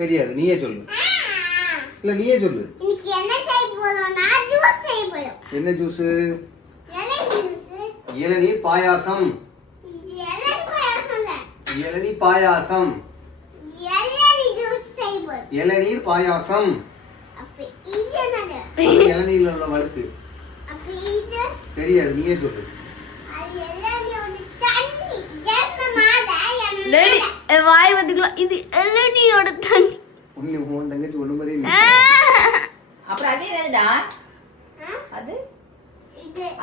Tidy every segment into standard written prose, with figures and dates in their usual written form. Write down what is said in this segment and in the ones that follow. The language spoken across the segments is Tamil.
தெரியாது, நீயே சொல்லு. இல்ல நீயே சொல்லு. என்ன ஜூஸ்? இளநீர் பாயாசம். இளநீர் பாயாசம். இளநீர் பாயாசம். இளநீர்ல உள்ள வழுக்கு தெரியாது, நீயே சொல்லு. வாய் வந்துக்கலாம். இது இளநீரோட தண்ணி. உன்னை உன் தங்கச்சி ஒண்ணு மாதிரி. அப்புறம் அது என்னடா? அது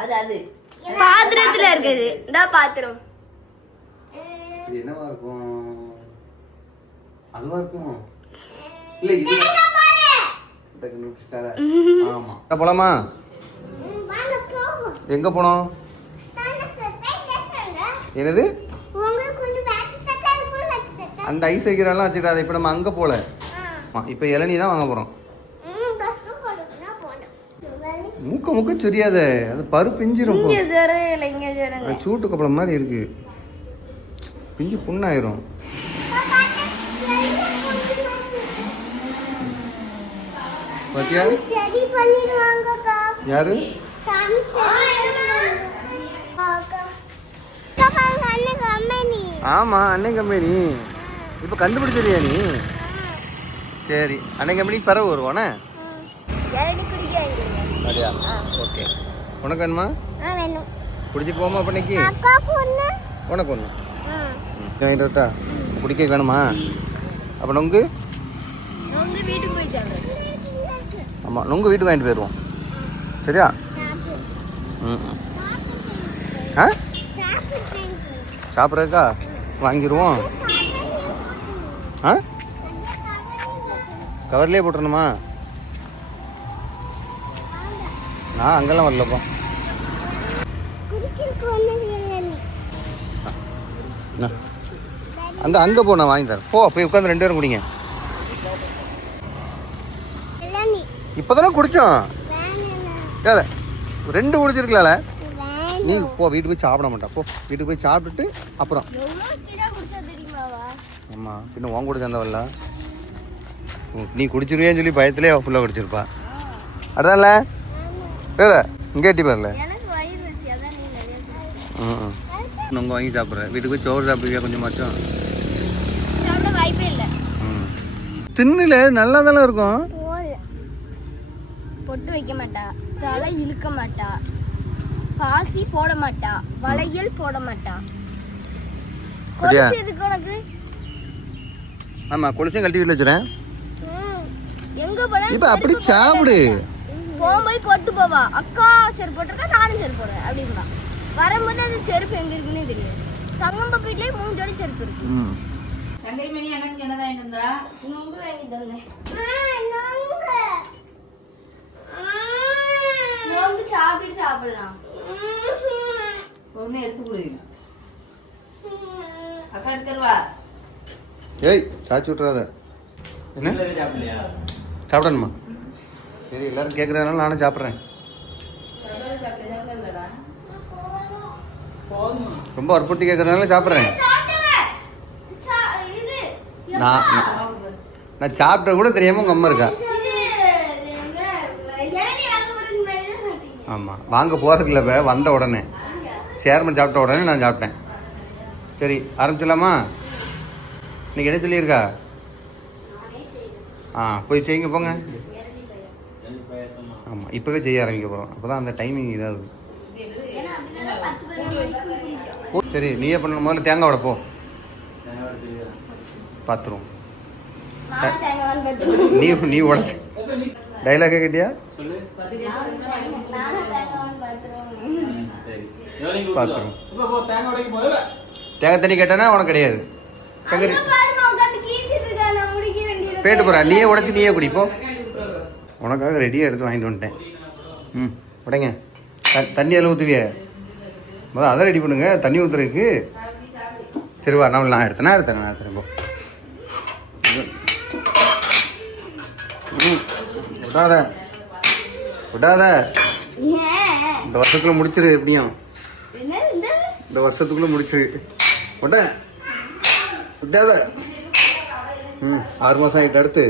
அது அது பாத்திரத்துல இருக்குது. இந்த பாத்திரம் இது என்னவா இருக்கும்? அதுவா இருக்கும். இல்ல இது ஆமா. போலாமா? எங்க போனோம்? என்னது? அந்த ஐஸ் வைக்கிறதெல்லாம் வச்சுக்கிட்டு இப்ப நம்ம அங்க போல. இப்ப இளநீ தான் வாங்க போறோம். மூக்க சொரியாத, அது பரு பிஞ்சிரும். சூட்டு கப்பளம் மாதிரி இருக்கு, பிஞ்சு புண்ணாயிரும். பாத்தியா? யாரு? ஆமா, அண்ணன் கம்பெனி. இப்ப கண்டுபிடிச்சிருக்கியா நீ? சரி, அண்ணன் கம்பெனிக்கு பிறகு வருவானே. அப்படியா? ஓகே. உனக்கு வேணுமா? குடிச்சிட்டு போமா பண்ணிக்கு? உனக்கு ஒன்று வாங்கிட்டு வரட்டா? குடிக்க வேணுமா? அப்போ நொங்கு வீட்டுக்கு போய் சாப்பிடுறது. ஆமாம், நொங்கு வீட்டுக்கு வாங்கிட்டு போயிடுவோம். சரியா? ஆ, சாப்பிட்றதுக்கா வாங்கிடுவோம். ஆ, கவர்லேயே போட்டுருணுமா? நான் அங்கெல்லாம் வரலப்பா. அங்கே போ, நான் வாங்கி தரேன். போ, போய் உட்காந்து 2 பேரும் குடிங்க. இப்போதானே குடித்தோம். ஏல 2 குடிச்சிருக்கலாம்ல. நீ போ, வீட்டுக்கு போய் சாப்பிட மாட்டா. போ, வீட்டுக்கு போய் சாப்பிட்டுட்டு அப்புறம். ஆமாம், பின்ன உன் கூட சேர்ந்தவல்ல. நீ குடிச்சிருவேன்னு சொல்லி பயத்திலே ஃபுல்லாக குடிச்சிருப்பா. அதுதான்ல வேலை இங்கே எட்டி பாருல. நொங்க வாங்கி சாப்பிட்றேன். வீட்டுக்கு போய் சோறு சாப்பிடுவியா கொஞ்சமாச்சும்? தின்னுல நல்லா தானே இருக்கும். பொட்டு வைக்க மாட்டா, தலை இழுக்க மாட்டா, பாசி போட மாட்டா, வளையல் போட மாட்டா. கொலுசு எதுக்கு உனக்கு? ஆமா, கொலுசையும் கழட்டி வீட்டில் வச்சுறேன். எங்க போனா இப்ப அப்படி சாப்பிடு. போய் போட்டு போவா. அக்கா செருப்பு போட்டிருக்கா, நானும் செருப்பு போடுறேன் அப்படின்னா. வரும்போது அந்த செருப்பு எங்க இருக்குன்னு தெரியும். தங்கம்ப வீட்லயே 3 ஜோடி செருப்பு இருக்கு. தங்கை மணி எனக்கு என்னதான் வாங்கிட்டு வந்தா? நொங்கு வாங்கி தந்தேன். நொங்கு சாப்பிடலாம். ஒண்ணு எடுத்து கொடு. அக்கா எடுத்துருவா. ஏய், சாச்சி விட்டுறாத. என்ன சாப்பிடணுமா? சரி, எல்லாரும் கேட்குறதுனால நானும் சாப்பிட்றேன். ரொம்ப வற்புறுத்தி கேட்குறதுனால சாப்பிட்றேன். நான் சாப்பிட்ட கூட தெரியாம உங்க அம்மா இருக்கா. ஆமாம், வாங்க போகிறதுக்கு இல்லை, வந்த உடனே சேர்மன் சாப்பிட்ட உடனே நான் சாப்பிட்டேன். சரி, ஆரம்பிச்சிடலாமா? இன்னைக்கு என்ன சொல்லியிருக்கா? போய் செய்யுங்க போங்க. ஆமாம், இப்போவே செய்ய ஆரம்பிக்க போகிறோம். அப்போ தான் அந்த டைமிங் இதாகுது. சரி, நீயே பண்ணணும். முதல்ல தேங்காய் உடை போ, பார்த்துருவோம். நீ உடச்சு டைலாக கேட்டியா? பார்த்துருவோம். தேங்காய் தண்ணி கேட்டானா உனக்கு கிடையாது. பேட்டு போகிறா, நீயே உடச்சி நீயே குடிப்போம். உனக்காக ரெடியாக எடுத்து வாங்கிட்டு வந்துட்டேன். உடைங்க. தண்ணி அதில் ஊற்றுவிய மொதல் அதை ரெடி பண்ணுங்க, தண்ணி ஊற்றுறதுக்கு. சரி வா, நான் எடுத்தேன் போ. விடாத இந்த வருஷத்துக்குள்ள முடிச்சிரு. எப்படியும் இந்த வருஷத்துக்குள்ள முடிச்சிரு. விட்டேன் விட்டாத. 6 மாதம் ஆகிட்டு அடுத்து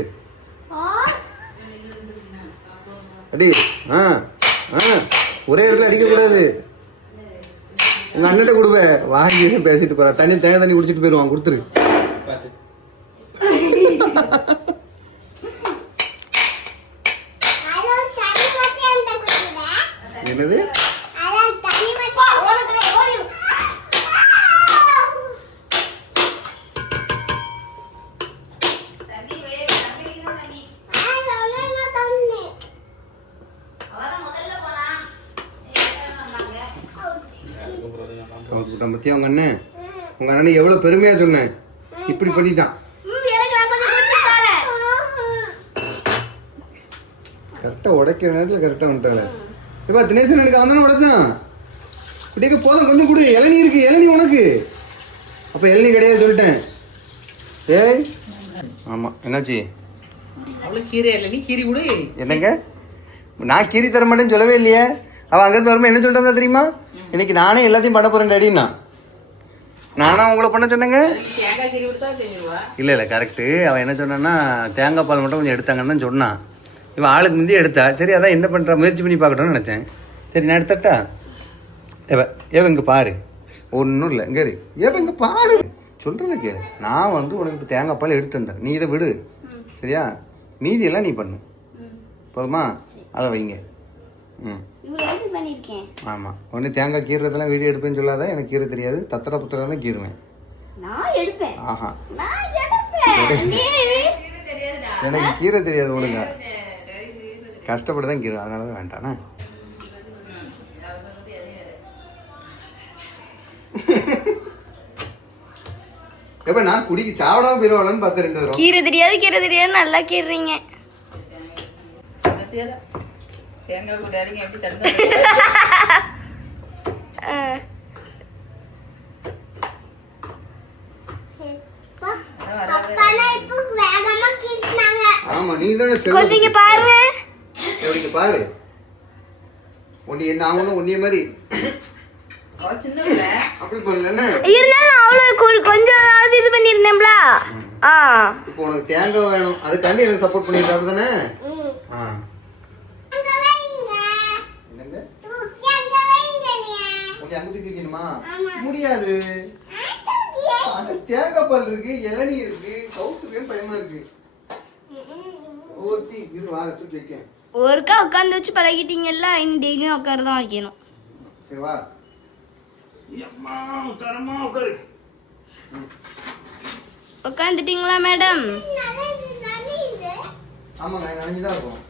அடி. ஒரே இடத்துல அடிக்கக்கூடாது. உங்கள் அண்ணன்ட்ட கொடுப்பேன். வாங்கி பேசிட்டு போகிறா. தேங்காய் தண்ணி குடிச்சிட்டு போயிடுவான். கொடுத்துரு. என்னது? பத்தியா உங்க அண்ணன் எவ்வளவு பெருமையா சொன்னேன். இப்படி பண்ணிட்டான். கரெக்டா உடைக்கிற நேரத்துல கரெக்டா வந்துட்டாங்க. இப்ப தினேசன் எனக்கு அவன் தானே உடைச்சான். இப்படியே போதும் கொஞ்சம் கொடு. இளநீ இருக்கு. இளநீ உனக்கு. அப்ப இளநீ கிடையாது சொல்லிட்டேன். ஏய் ஆமா என்னாச்சு? என்னங்க நான் கீரி தர மாட்டேன்னு சொல்லவே இல்லையே. அவன் அங்கிருந்து வரும்போது என்ன சொல்லிட்டு வந்தா தெரியுமா? இன்னைக்கு நானே எல்லாத்தையும் பண்ண போறேன் டேடின்னா. நானா உங்களை பண்ண சொன்னேங்க? இல்லை கரெக்டு. அவன் என்ன சொன்னான்னா தேங்காய் பால் மட்டும் கொஞ்சம் எடுத்தாங்கன்னு தான் சொன்னான். இவன் ஆளுக்கு முந்தைய எடுத்தா. சரி அதான் என்ன பண்ணுறா முயற்சி பண்ணி பார்க்கட்டும்னு நினச்சேன். சரி நான் எடுத்தட்டா? ஏவ இங்கே பாரு. ஒன்றும் இல்லை இங்கே ஏவ இங்கே பாரு. சொல்கிறத கேளு. நான் உனக்கு இப்போ தேங்காய் பால் எடுத்து தந்தேன். நீ இதை விடு. சரியா? மீதியெல்லாம் நீ பண்ணு. போதுமா? அதை வைங்க. ஆமாம். ஒன்று தேங்காய் கீறதெல்லாம் வீடியோ எடுப்பேன்னு சொல்லாத. எனக்கு கீரை தெரியாது. தத்திர புத்திரம் தான் கீறுவேன். ஆஹா எனக்கு கீரை தெரியாது ஒழுங்கா. கஷ்டப்பட்டு தான் கீரை. அதனால தான் வேண்டாண்ணா. எப்ப நான் குடிக்கு சாப்பிடாம போயிடுவானு பார்த்து 2 வரும். கீரை தெரியாது நல்லா கீறுறீங்க. ஆமா நீ தானே கொஞ்சம் பாருங்க. எப்படிங்க பாரு. ஒண்ணு என்ன ஆகணும் ஒன்னே மாதிரி அப்படி பண்ணல. இருந்தாலும் அவ்வளவு கொஞ்சம் இது பண்ணிருந்தேன்ல. இப்போ உனக்கு தேங்காய் வேணும். அதுக்காண்டி எனக்கு சப்போர்ட் பண்ணிருக்க அப்படிதானே? அங்க தூக்கி வைக்கணுமா? முடியாது. அது தேங்காய் பால் இருக்கு, இளநீ இருக்கு, கவுத்துக்கு பயமா இருக்கு. ஒருத்தி இரு வார தூக்கி வைக்க. ஒருக்கா உட்கார்ந்து வச்சு பழகிட்டீங்கல்ல, இனி டெய்லியும் உட்கார தான் வைக்கணும். சரி வா. அம்மா உட்காரமா உட்காரு. உட்காந்துட்டீங்களா மேடம்? ஆமாங்க நனைஞ்சுதான் இருக்கும்.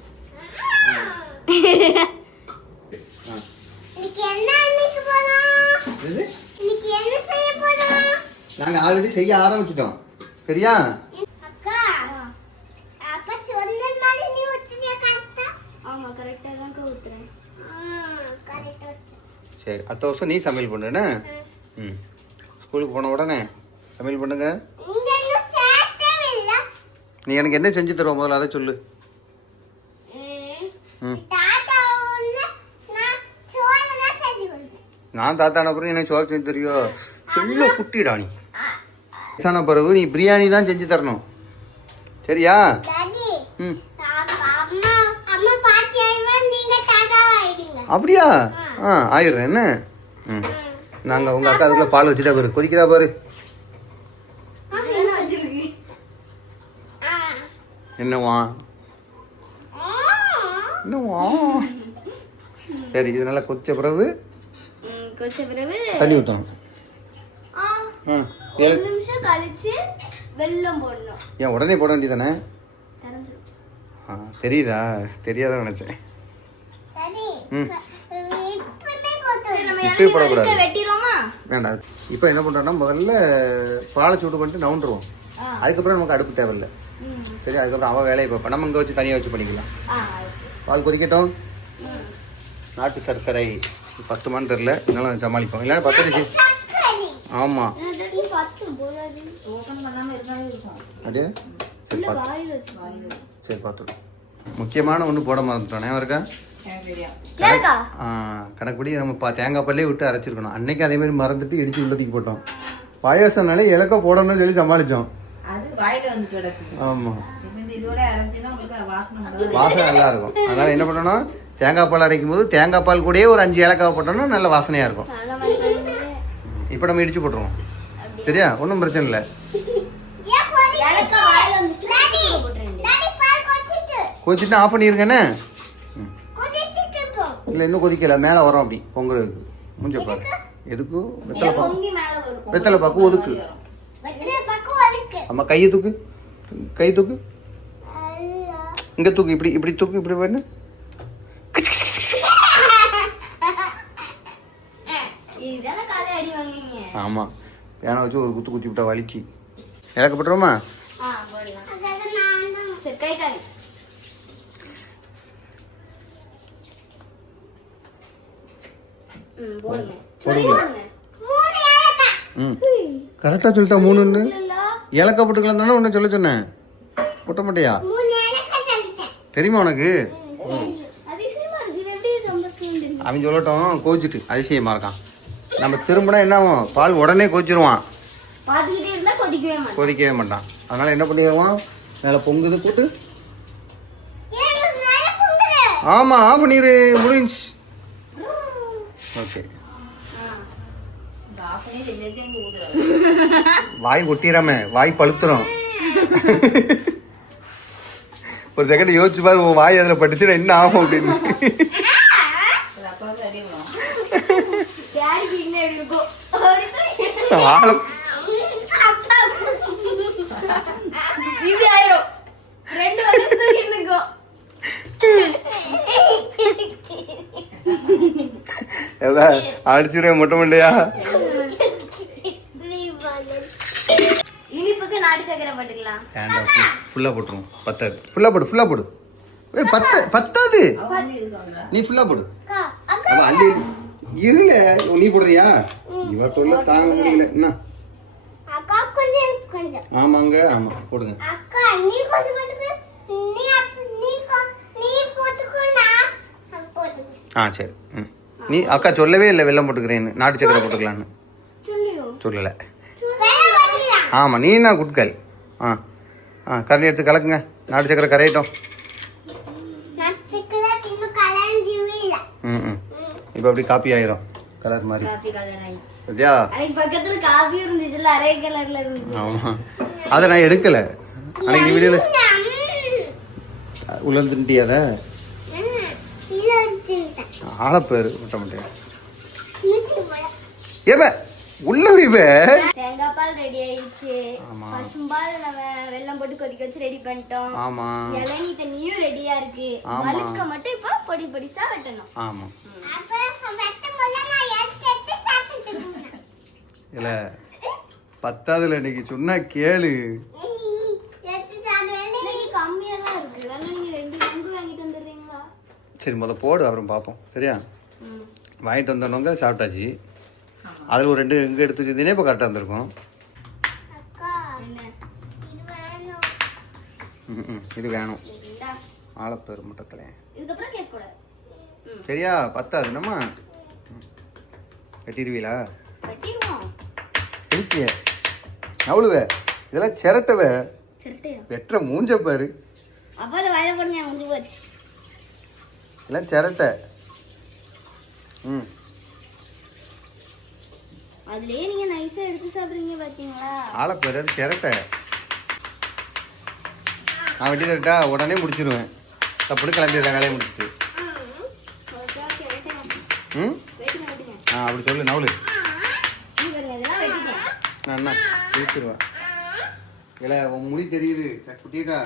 நாங்க ஆல்ரெடி செய்ய ஆரம்பிச்சிட்டோம். சரியா? சரி அடுத்த வருஷம் நீ சமையல் பண்ணுன. ஸ்கூலுக்கு போன உடனே சமையல் பண்ணுங்க. நீ எனக்கு என்ன செஞ்சு தருவ முதல்ல அதை சொல்லு. நான் தாத்தான பிறகு எனக்கு சோறு செஞ்சு தரியோ? சொல்ல குட்டி ராணி. வயசான பிறகு நீ பிரியாணி தான் செஞ்சு தரணும். சரியா? அப்படியா? ஆயிடுறேன். என்ன நாங்கள் உங்கள் அக்கா அதுக்குள்ள பால் வச்சுட்டா பாரு. கொதிக்குதா பாரு. என்னவா என்னவா? சரி இது நல்லா கொதிச்ச பிறகு தண்ணி ஊற்றணும். 1 நிமிஷம் கழிச்சு வெல்லம் போடணும். ஏன் உடனே போட வேண்டியதானே? தெரியுதா? தெரியாத நினைச்சேன். இப்பயே போடக்கூடாது. வேண்டாம். இப்போ என்ன பண்ணுறோம்னா முதல்ல பாலை சூடு பண்ணிட்டு நவுண்டுருவோம். அதுக்கப்புறம் நமக்கு அடுப்பு தேவையில்லை. சரி அதுக்கப்புறம் அவன் வேலையை பார்ப்பேன். நம்ம இங்கே வச்சு தனியாக வச்சு பண்ணிக்கலாம். பால் கொதிக்கட்டும். நாட்டு சர்க்கரை 10 மணி தெரில. இதனால சமாளிப்போம். இல்லைன்னா 10 அடிச்சு. ஆமாம் அப்படியே சரி பார்த்துடும். முக்கியமான ஒன்று போட மறந்துட்டோம். ஞாபகம் இருக்கா? கணக்குப்படி நம்ம தேங்காய் பால்லே விட்டு அரைச்சிருக்கணும். அன்னைக்கு அதே மாதிரி மறந்துட்டு இடிச்சு உள்ளத்துக்கு போட்டோம். பாயாசம்னாலே இலக்க போடணும்னு சொல்லி சமாளித்தோம். அது வாயில வந்துட்டு கிடக்கு. ஆமாம், இதோட அரைச்சினா உங்களுக்கு வாசனை வாசனை நல்லா இருக்கும். அதனால் என்ன பண்ணணும், தேங்காய் பால் அரைக்கும் போது தேங்காய் பால் கூடயே ஒரு 5 ஏலக்காய் போட்டோம்னா நல்ல வாசனையாக இருக்கும். இப்போ நம்ம இடிச்சு போட்டுருவோம். சரியா, ஒன்றும் பிரச்சனை இல்லை. கொதிச்சுட்டு ஆஃப் பண்ணியிருக்கேனே. இல்லை இன்னும் கொதிக்கல, மேலே வரும் அப்படி பொங்குறதுக்கு. முடிஞ்ச பாரு எதுக்கு வெத்தலை பாக்கு ஒதுக்கு. ஆமாம், கையை தூக்கு, கை தூக்கு, இங்கே தூக்கு, இப்படி இப்படி தூக்கு, இப்படி பண்ணு. ஆமாம், பேனை வச்சு ஒரு குத்து குத்தி விட்டா வலிக்கு. இழக்கப்பட்டுருமா? ம், கரெக்டாக சொல்லிட்டா 3ன்னு. ஏலக்காய் போட்டுக்கலாம் தானே ஒன்று சொல்ல சொன்னேன். போட்ட மாட்டியா? தெரியுமா உனக்கு? அவன் சொல்லட்டும், கோச்சிட்டு அதிசயமாக இருக்கான். நம்ம திரும்பினா என்ன ஆகும், பால் உடனே கோச்சிருவான், கொதிக்கவே மாட்டான். அதனால் என்ன பண்ணிடுவான், மேலே பொங்குது கூட்டு. ஆமாம், ஆஃப் பண்ணிடு, முடிஞ்சு. ஓகே, வாய் கொட்டிடாம, வாய் பழுத்துரும். ஒரு செகண்ட் யோசிச்சு பாரு, உன் வாய் அதில் பட்டுச்சுன்னா என்ன ஆகும் அப்படின்னு. ஆழம் அடிச்சிருவேன் மொட்டை மண்டையா. இனிப்புக்கு நாட்டு சக்கரை போட்டுக்கலாம். ஃபுல்லா போட்டுருவோம். பத்தாது, ஃபுல்லா போடு, ஃபுல்லா போடு. பத்தாது, நீ ஃபுல்லா போடு. அள்ளி இருல, நீ போடுறியா? இவ தொல்லை தாங்க முடியல. என்ன ஆமாங்க, ஆமா போடுங்க. சரி. நீ அக்கா சொல்லவே இல்லை வெல்லம் போட்டுக்கிறேன்னு, நாட்டு சக்கரை போட்டுக்கலான்னு சொல்லலை. ஆமாம், நீ என்ன குட்கல். கரண்டி எடுத்து கலக்குங்க, நாட்டு சக்கரை கரையட்டும். ம், இப்போ அப்படி காப்பி ஆயிரும், கலர் மாதிரி. சரியா? ஆமாம், அதை நான் எடுக்கலை அன்னைக்கு வீடியோவில். உள்ள தின்ட்டியாத ஆளப்பேரு விட்ட மாட்டேன். ஏவ உள்ள தேங்காய் பால் ரெடி ஆயிடுச்சு. பசும்பால் நம்ம வெல்லம் போட்டு கொதிக்க வச்சு ரெடி பண்ணிட்டோம். ஆமா, இளநீ தண்ணியும் ரெடியா இருக்கு. வழுக்க மட்டும் இப்ப பொடி பொடிசா வெட்டணும். ஆமா, இல்ல பத்தாவதுல இன்னைக்கு சொன்னா கேளு. கம்மியா தான் இருக்கு. நீங்க 2 பங்கு வாங்கிட்டு வந்துடுறீங்களா? சரி, முத போடு, அப்புறம் பார்ப்போம். சரியா? வாங்கிட்டு வந்தவங்க சாப்பிட்டாச்சு. அதில் ஒரு 2 எங்கே எடுத்து வச்சிருந்தீங்கன்னா இப்போ கரெக்டாக இருந்திருக்கும். இது வேணும், ஆளப்பேர் முட்டத்தில். சரியா? பத்தாது, நம்ம வெட்டிடுவீங்களா? வெட்டிய அவ்வளவு இதெல்லாம் சிரட்டவை வெட்டுற மூஞ்ச பாரு. எல்லாம் சிரட்டை. அதுலயே நீங்க நைஸா எடுத்து சாப்பிடுறீங்க பாத்தீங்களா? ஆளப்பேர் சிரட்டை. நான் வெட்டி தரட்டா, உடனே முடிச்சிருவேன். அப்படி கிளம்பிடுறேன், வேலையை முடிச்சிட்டு. அப்படி சொல்லு நவுலு. நான் என்ன பிடிச்சிருவேன். இல்லை, உன் முடி தெரியுது குட்டியக்கா.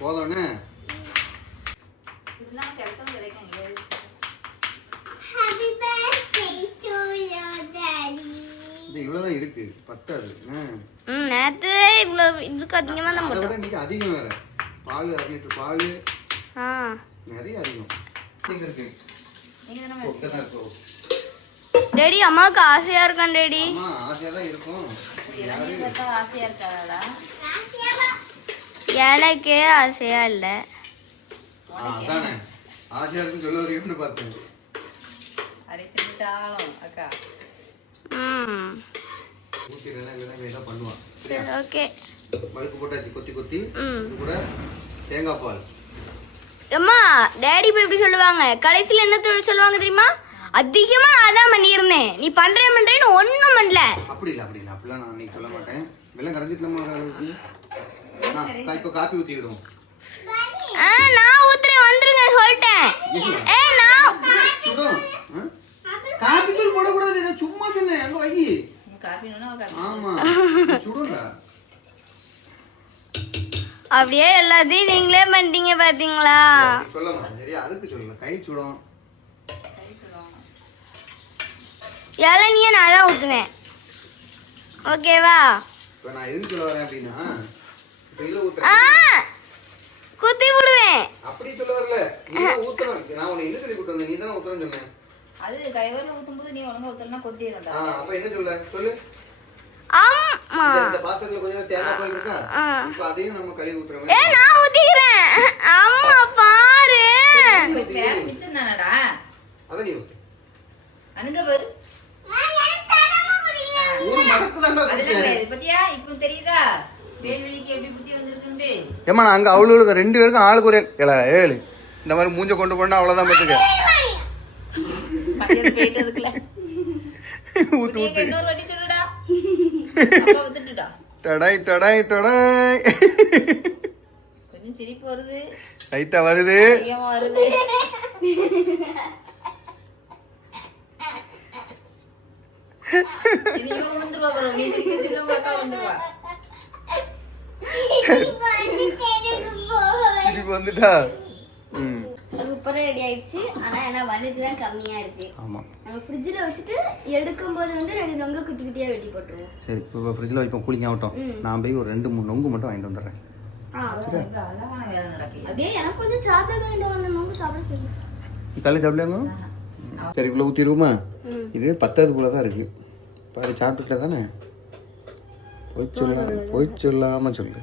போதோன்னு இவ்வளவுதான் இருக்கு, பத்தாது. நேத்து இவ்வளவு இதுக்கு அதிகமா தான் போட்டோம். இன்னைக்கு அதிகம் வேற. பால் அதிகம், பால் நிறைய அதிகம் இருக்கு. டேடி, அம்மாவுக்கு ஆசையா இருக்கான் டேடி. ஆசையா தான் இருக்கும். ஆசையா இருக்காதா? எனக்கே ஆசையா இல்ல. அதானே ஆசையா இருக்குன்னு சொல்ல வரீங்கன்னு பார்த்தேன். அடிச்சுட்டாலும் அக்கா ம் ஊற்றிடுறேன்னா இல்லைன்னா இவன் ஏதோ பண்ணுவான். சரி ஓகே. பழுக்கு போட்டாச்சு கொத்தி கொத்தி. ம். இது கூட தேங்காய் பால். அம்மா டேடி போய் எப்படி சொல்லுவாங்க, கடைசியில் என்ன சொல்லுவாங்க தெரியுமா? அதிகமா நான் தான் பண்ணியிருந்தேன், நீ பண்றேன்னு ஒன்றும் பண்ணல. அப்படி இல்லை அப்படிலாம் நான் நீ சொல்ல மாட்டேன். வெள்ளம் கரைஞ்சிக்கலாமா அளவுக்கு? இப்போ காப்பி ஊற்றிவிடுவோம். நான் ஊத்துறேன், வந்துருங்க சொல்லிட்டேன். நான் சுடும். காப்பி தூள் போடக்கூடாது, நான் சும்மா சொன்னேன். அங்கே வை. ஆமா சுடும்டா. அப்படியே எல்லாத்தையும் நீங்களே பண்ணிட்டீங்க பாத்தீங்களா? சொல்லமா சரியா? அதுக்கு சொல்லல, கை சுடும். இளநிய நான் தான் ஊத்துவேன், ஓகேவா? இப்போ நான் எதுக்கு சொல்ல வரேன் அப்படின்னா, இப்போ இதில் ஊற்றுறேன், குத்தி விடுவேன். அப்படி சொல்ல வரல, நீ தான் ஊற்றணும். நான் உன்னை என்ன சொல்லி கூட்டு வந்தேன்? நீ தானே ஊற்றணும்னு சொன்னேன். அது கைவரில் ஊற்றும்போது நீ ஒழுங்கா ஊற்றலாம் கொட்டிடுறா. அப்போ என்ன சொல்லு. ஆமா இந்த பாத்திரத்துல கொஞ்சம் தேங்காய் பால் இருக்கா? இப்போ அதையும் நம்ம கழுவி ஊத்துற மாதிரி. நான் ஊத்திக்கிறேன். அம்மா பாரு, மிச்சம் தானடா. அத நீ ஊத்து. அனுங்க பாரு, ஒரு மடக்கு தான்டா குடிக்கிறேன். பத்தியா இப்போ தெரியுதா வேல்வெளிக்கு எப்படி புத்தி வந்திருக்குன்னு? ஏமா நான் அங்க அவளுக்கு 2 பேருக்கும் ஆளுக்கு ஒரு ஏழு இந்த மாதிரி மூஞ்ச கொண்டு போனா அவ்வளவுதான் பாத்துக்க. ஊத்து ஊத்து. இன்னொரு வாட்டி சொல்லுடா. அப்பா விட்டுடா. டடாய் டடாய் டடாய். கொஞ்சம் சிரிப்பு வருது, லைட்டா வருது, அதிகமா வருது. இனி இவன் விழுந்துருவா பாரு, நீ சிரிக்கிறதுல உங்க அக்கா விழுந்துருவா. சிரிப்பு வந்துட்டா. சூப்பரா ரெடி ஆயிடுச்சு. ஆனா என்ன வலிக்கு தான் கம்மியா இருக்கு. ஆமா, நம்ம ஃப்ரிட்ஜ்ல வச்சுட்டு எடுக்கும்போது வந்து 2 நொங்கு குட்டி குட்டியா வெட்டி போட்டுருவோம். சரி இப்போ ஃப்ரிட்ஜில் வைப்போம், கூலிங் ஆகட்டும். நான் போய் ஒரு 2-3 நொங்கு மட்டும் வாங்கிட்டு வந்துடுறேன். அழகான வேலை நடக்குது. அப்படியே எனக்கு கொஞ்சம் சாப்பிட வேண்டாம், நொங்கு சாப்பிட தெரியும். நீ காலையில் சாப்பிடலாங்க? சரி இவ்வளோ ஊற்றிடுவோமா? இது 10வது போல தான் இருக்கு. பாரு சாப்பிட்டுட்டா தானே? போய் சொல்லாமல் சொல்லு.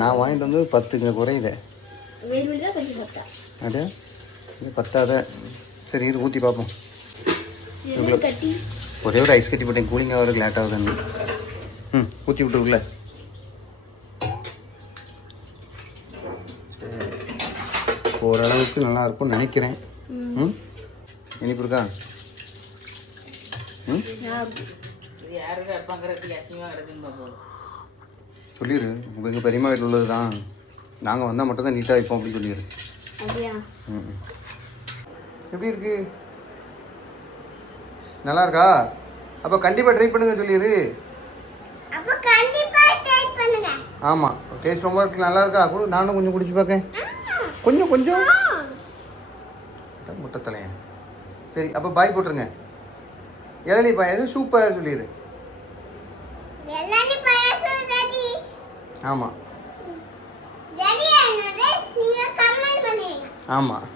நான் வாங்கிட்டு வந்தது 10 குறையுதே. வேல்வெளி தான் கொஞ்சம் பத்தா. அப்படியா? இது 10ஆத. சரி இது ஊற்றி பார்ப்போம். கட்டி ஒரே ஒரு ஐஸ் கட்டி போட்டேன், கூலிங் ஆகிறதுக்கு லேட் ஆகுதுன்னு. ஊற்றி விட்டுருக்குல்ல. ஓரளவுக்கு நல்லா இருக்கும்னு நினைக்கிறேன். இனிப்பு இருக்கா? சொல்லிடு, உங்கள் பெரியம்மா வீட்டில் உள்ளது தான், நாங்கள் வந்தால் மட்டும் தான் நீட்டாக வைப்போம் அப்படின்னு சொல்லிடு. எப்படி இருக்கு? நல்லா இருக்கா? அப்போ கண்டிப்பாக ட்ரை பண்ணுங்க சொல்லிடு. ஆமாம், டேஸ்ட் ரொம்ப நல்லா இருக்கா? கூட நானும் கொஞ்சம் குடிச்சு பார்க்கேன். கொஞ்சம் முட்டை தலையன். சரி அப்போ பாய் போட்டுருங்க. இளநீ பாயாசம் சூப்பர் சொல்லிடு. ஆமாம் ஆமாம்